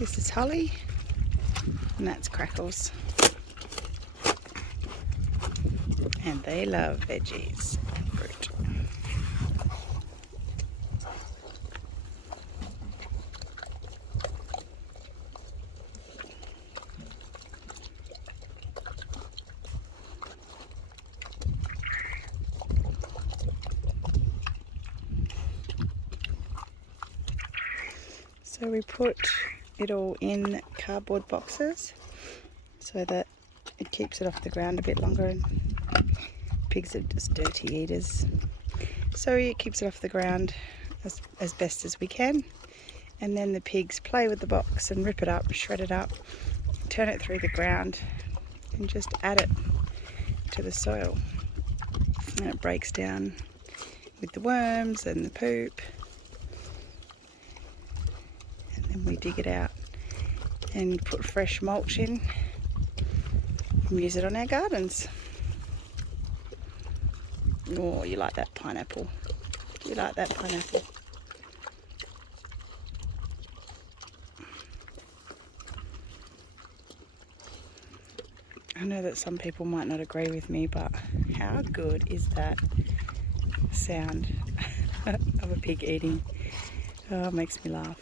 This is Holly, and that's Crackles. And they love veggies and fruit. So we put it all in cardboard boxes so that it keeps it off the ground a bit longer, and pigs are just dirty eaters. So it keeps it off the ground as best as we can, and then the pigs play with the box and rip it up, shred it up, turn it through the ground and just add it to the soil, and it breaks down with the worms and the poop. And we dig it out and put fresh mulch in and use it on our gardens. Oh, you like that pineapple? You like that pineapple? I know that some people might not agree with me, but how good is that sound of a pig eating? Oh, it makes me laugh.